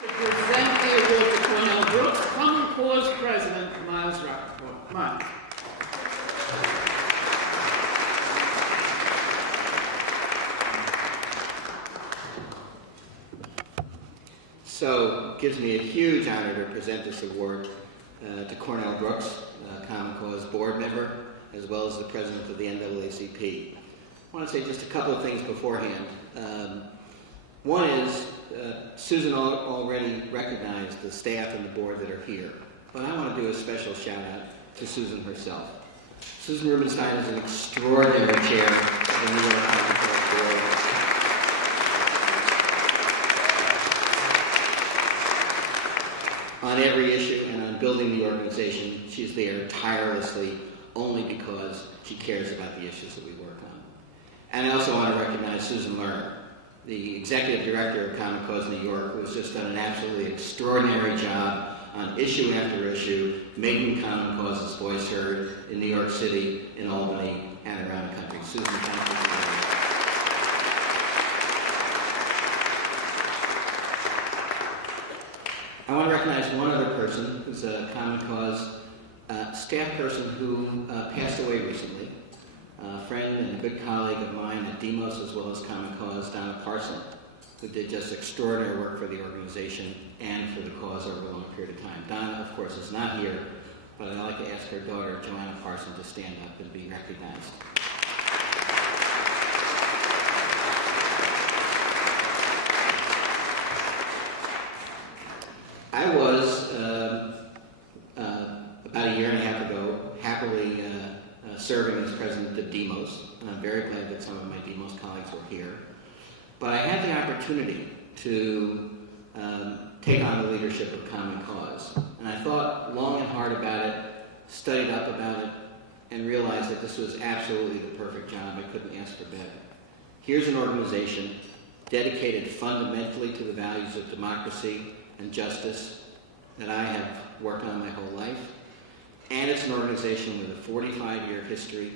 To present the award to Cornell Brooks, Common Cause President Miles Rappaport. Miles. So it gives me a huge honor to present this award to Cornell Brooks, Common Cause board member, as well as the president of the NAACP. I want to say just a couple of things beforehand. One is, Susan already recognized the staff and the board that are here, but I want to do a special shout out to Susan herself. Susan Rubenstein is an extraordinary chair of the New York Common Cause Board. On every issue and on building the organization, she's there tirelessly only because she cares about the issues that we work on. And I also want to recognize Susan Lerner, the executive director of Common Cause New York, who has just done an absolutely extraordinary job on issue after issue, making Common Cause's voice heard in New York City, in Albany, and around the country. Susan, thank you for that. I want to recognize one other person who's a Common Cause staff person who passed away recently. A friend and a good colleague of mine at Demos as well as Common Cause, Donna Parson, who did just extraordinary work for the organization and for the cause over a long period of time. Donna, of course, is not here, but I'd like to ask her daughter, Joanna Parson, to stand up and be recognized. I was, about a year and a half ago, happily serving as president of Demos, and I'm very glad that some of my Demos colleagues were here. But I had the opportunity to take on the leadership of Common Cause, and I thought long and hard about it, studied up about it, and realized that this was absolutely the perfect job. I couldn't ask for better. Here's an organization dedicated fundamentally to the values of democracy and justice that I have worked on my whole life. And it's an organization with a 45-year history,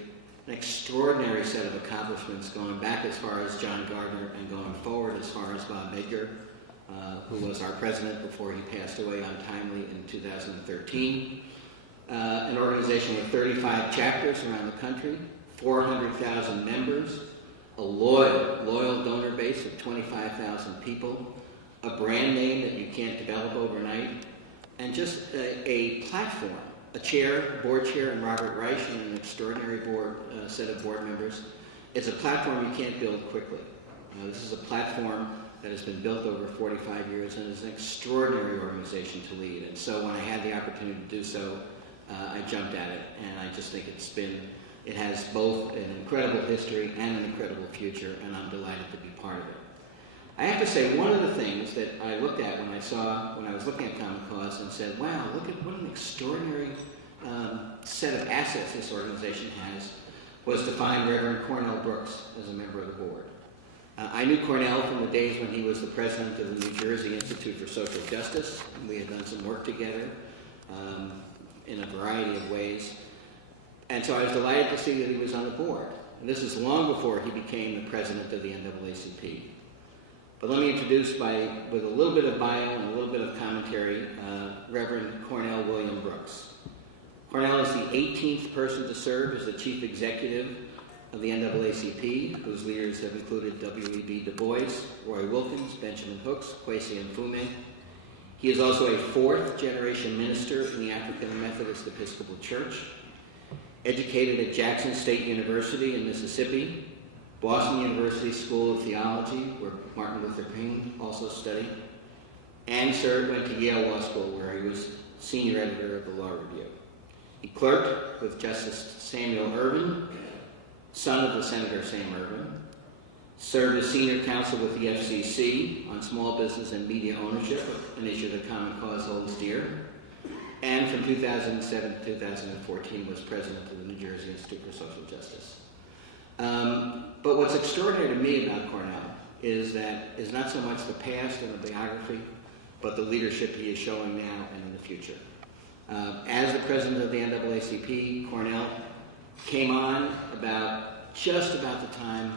an extraordinary set of accomplishments going back as far as John Gardner and going forward as far as Bob Edgar, who was our president before he passed away untimely in 2013. An organization with 35 chapters around the country, 400,000 members, a loyal donor base of 25,000 people, a brand name that you can't develop overnight, and just a platform, a board chair, and Robert Reich, and an extraordinary set of board members. It's a platform you can't build quickly. This is a platform that has been built over 45 years and is an extraordinary organization to lead. And so when I had the opportunity to do so, I jumped at it, and I just think it has both an incredible history and an incredible future, and I'm delighted to be part of it. I have to say, one of the things that I looked at when I was looking at Common Cause and said, wow, look at what an extraordinary set of assets this organization has, was to find Reverend Cornell Brooks as a member of the board. I knew Cornell from the days when he was the president of the New Jersey Institute for Social Justice, and we had done some work together in a variety of ways. And so I was delighted to see that he was on the board. And this is long before he became the president of the NAACP. But let me introduce, with a little bit of bio and a little bit of commentary, Reverend Cornell William Brooks. Cornell is the 18th person to serve as the chief executive of the NAACP, whose leaders have included W.E.B. Du Bois, Roy Wilkins, Benjamin Hooks, Kwesi Mfume. He is also a fourth-generation minister in the African Methodist Episcopal Church, educated at Jackson State University in Mississippi, Boston University School of Theology, where Martin Luther King also studied, and went to Yale Law School, where he was senior editor of the Law Review. He clerked with Justice Samuel Ervin, son of the Senator Sam Ervin, served as senior counsel with the FCC on small business and media ownership, an issue that Common Cause holds dear, and from 2007 to 2014 was president of the New Jersey Institute for Social Justice. But what's extraordinary to me about Cornell is not so much the past and the biography, but the leadership he is showing now and in the future. As the president of the NAACP, Cornell came on just about the time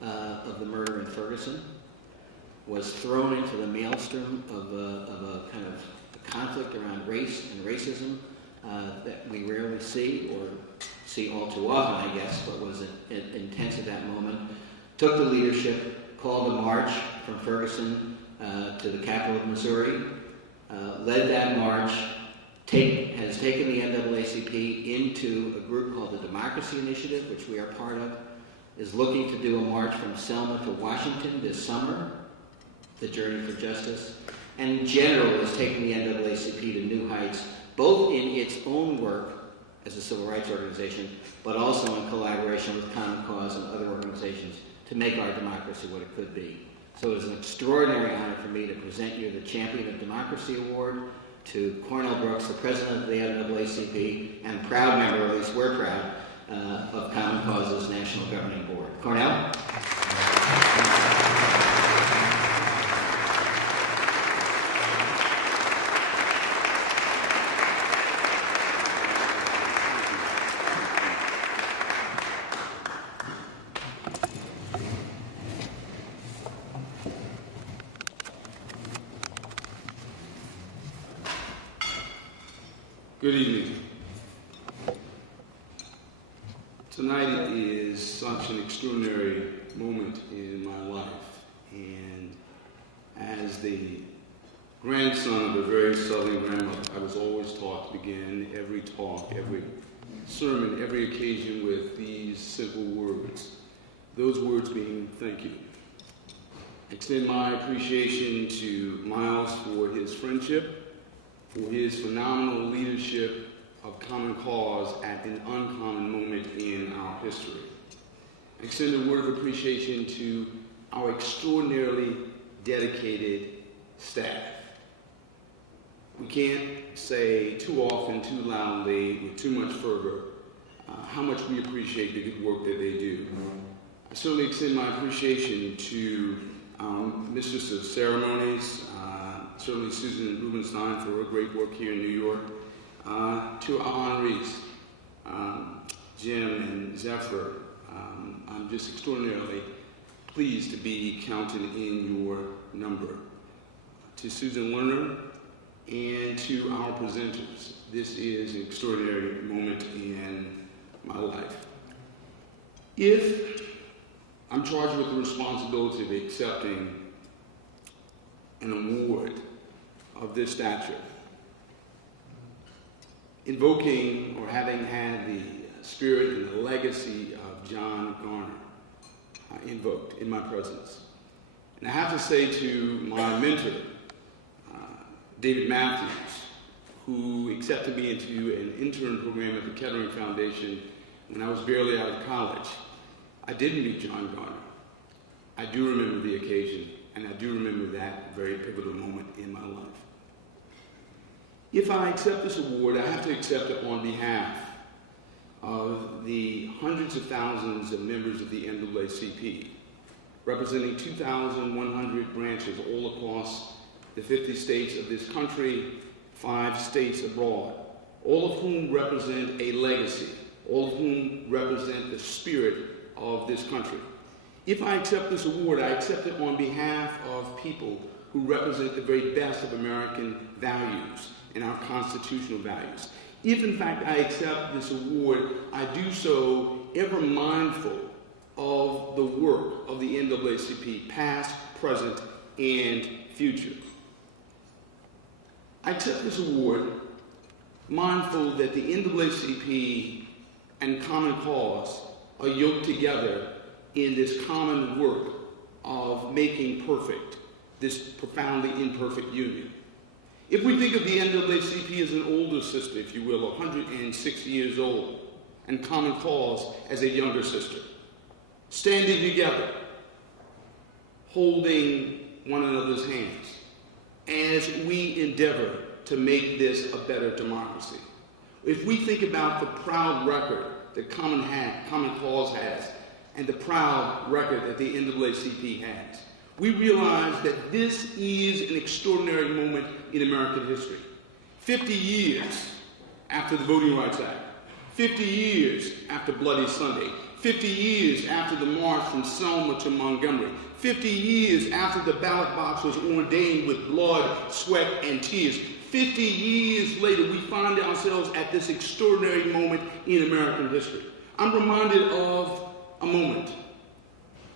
of the murder in Ferguson, was thrown into the maelstrom of a kind of conflict around race and racism that we rarely see, or see all too often, I guess, but was intense at that moment. Took the leadership, called a march from Ferguson to the capital of Missouri, led that march, has taken the NAACP into a group called the Democracy Initiative, which we are part of, is looking to do a march from Selma to Washington this summer, the Journey for Justice, and in general is taking the NAACP to new heights, both in its own work as a civil rights organization, but also in collaboration with Common Cause and other organizations to make our democracy what it could be. So it is an extraordinary honor for me to present you the Champion of Democracy Award to Cornell Brooks, the president of the NAACP, and proud member, at least we're proud, of Common Cause's National Governing Board. Cornell? Good evening. Tonight is such an extraordinary moment in my life, and as the grandson of a very Southern grandmother, I was always taught to begin every talk, every sermon, every occasion with these simple words. Those words being, thank you. I extend my appreciation to Miles for his friendship, for his phenomenal leadership of Common Cause at an uncommon moment in our history. I extend a word of appreciation to our extraordinarily dedicated staff. We can't say too often, too loudly, with too much fervor, how much we appreciate the good work that they do. I certainly extend my appreciation to Mistress of Ceremonies, certainly Susan Rubenstein for her great work here in New York, to our honorees, Jim and Zephyr. I'm just extraordinarily pleased to be counted in your number. To Susan Lerner and to our presenters, this is an extraordinary moment in my life. If I'm charged with the responsibility of accepting an award of this stature, invoking or having had the spirit and the legacy of John Garner invoked in my presence. And I have to say to my mentor, David Matthews, who accepted me into an intern program at the Kettering Foundation when I was barely out of college, I didn't meet John Garner. I do remember the occasion, and I do remember that very pivotal moment in my life. If I accept this award, I have to accept it on behalf of the hundreds of thousands of members of the NAACP, representing 2,100 branches all across the 50 states of this country, 5 states abroad, all of whom represent a legacy, all of whom represent the spirit of this country. If I accept this award, I accept it on behalf of people who represent the very best of American values and our constitutional values. If, in fact, I accept this award, I do so ever mindful of the work of the NAACP, past, present, and future. I accept this award mindful that the NAACP and Common Cause are yoked together in this common work of making perfect this profoundly imperfect union. If we think of the NAACP as an older sister, if you will, 106 years old, and Common Cause as a younger sister, standing together, holding one another's hands, as we endeavor to make this a better democracy. If we think about the proud record that Common Cause has, and the proud record that the NAACP has, we realize that this is an extraordinary moment in American history. 50 years after the Voting Rights Act, 50 years after Bloody Sunday, 50 years after the march from Selma to Montgomery, 50 years after the ballot box was ordained with blood, sweat, and tears, 50 years later, we find ourselves at this extraordinary moment in American history. I'm reminded of a moment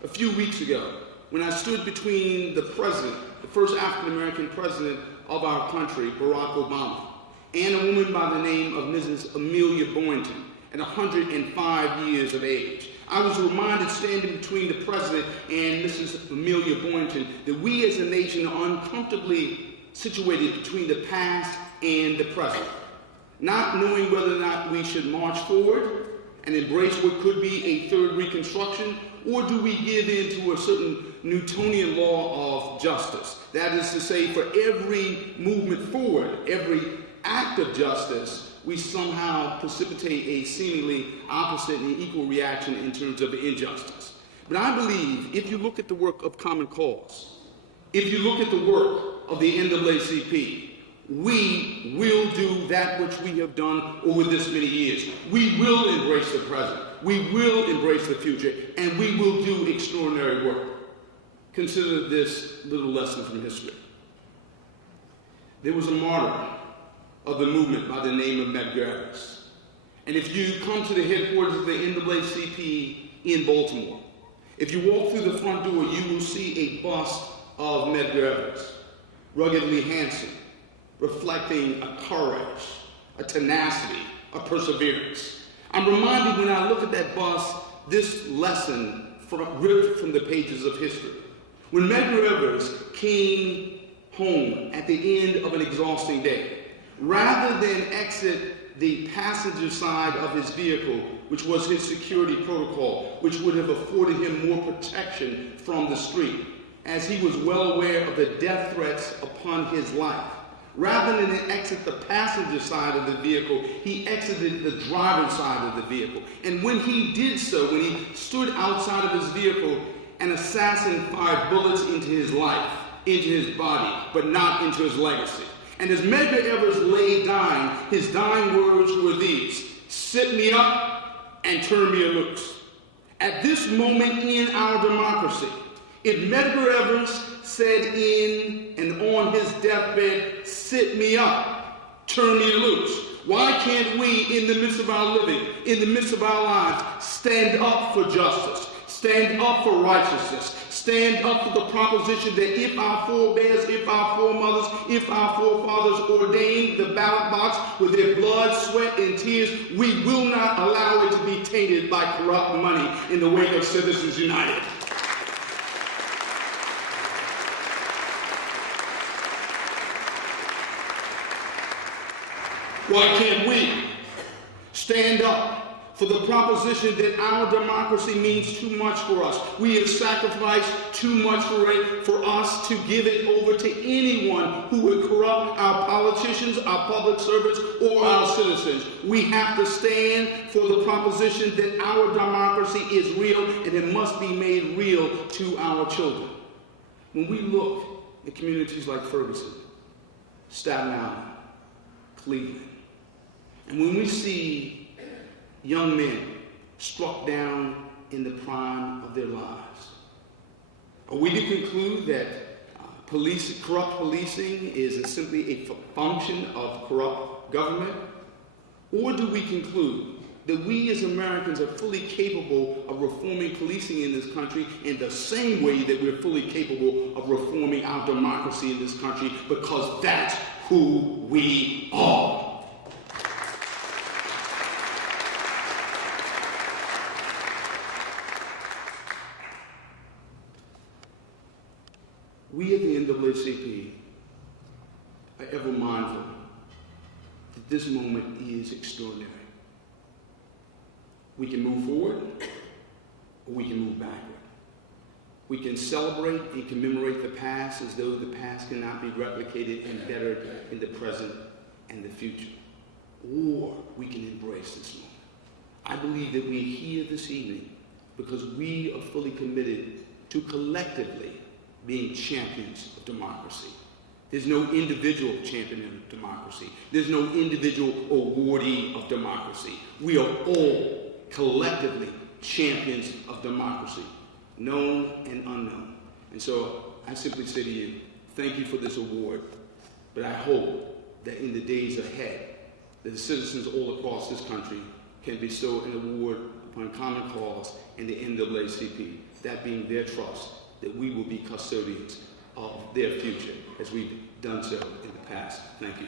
a few weeks ago when I stood between the president, the first African-American president of our country, Barack Obama, and a woman by the name of Mrs. Amelia Boynton, at 105 years of age. I was reminded, standing between the president and Mrs. Amelia Boynton, that we as a nation are uncomfortably situated between the past and the present, not knowing whether or not we should march forward and embrace what could be a third Reconstruction, or do we give in to a certain Newtonian law of justice? That is to say, for every movement forward, every act of justice, we somehow precipitate a seemingly opposite and equal reaction in terms of injustice. But I believe if you look at the work of Common Cause, if you look at the work of the NAACP, we will do that which we have done over this many years. We will embrace the present. We will embrace the future. And we will do extraordinary work. Consider this little lesson from history. There was a martyr of the movement by the name of Medgar Evers. And if you come to the headquarters of the NAACP in Baltimore, if you walk through the front door, you will see a bust of Medgar Evers, ruggedly handsome, reflecting a courage, a tenacity, a perseverance. I'm reminded when I look at that bust, this lesson ripped from the pages of history. When Medgar Evers came home at the end of an exhausting day, rather than exit the passenger side of his vehicle, which was his security protocol, which would have afforded him more protection from the street, as he was well aware of the death threats upon his life, rather than exit the passenger side of the vehicle, he exited the driver's side of the vehicle. And when he did so, when he stood outside of his vehicle, an assassin fired bullets into his life, into his body, but not into his legacy. And as Medgar Evers lay dying, his dying words were these: "Sit me up and turn me loose." At this moment in our democracy, if Medgar Evers said in and on his deathbed, "Sit me up, turn me loose," why can't we, in the midst of our living, in the midst of our lives, stand up for justice, stand up for righteousness, stand up for the proposition that if our forebears, if our foremothers, if our forefathers ordained the ballot box with their blood, sweat, and tears, we will not allow it to be tainted by corrupt money in the wake of Citizens United. Why can't we stand up for the proposition that our democracy means too much for us? We have sacrificed too much for it, for us to give it over to anyone who would corrupt our politicians, our public servants, or our citizens. We have to stand for the proposition that our democracy is real and it must be made real to our children. When we look at communities like Ferguson, Staten Island, Cleveland, and when we see young men struck down in the prime of their lives, are we to conclude that corrupt policing is simply a function of corrupt government? Or do we conclude that we as Americans are fully capable of reforming policing in this country in the same way that we're fully capable of reforming our democracy in this country, because that's who we are? We at the NAACP are ever mindful that this moment is extraordinary. We can move forward or we can move backward. We can celebrate and commemorate the past as though the past cannot be replicated and bettered in the present and the future. Or we can embrace this moment. I believe that we're here this evening because we are fully committed to collectively being champions of democracy. There's no individual champion of democracy. There's no individual awardee of democracy. We are all collectively champions of democracy, known and unknown. And so I simply say to you, thank you for this award, but I hope that in the days ahead, that the citizens all across this country can bestow an award upon Common Cause and the NAACP, that being their trust, that we will be custodians of their future as we've done so in the past. Thank you.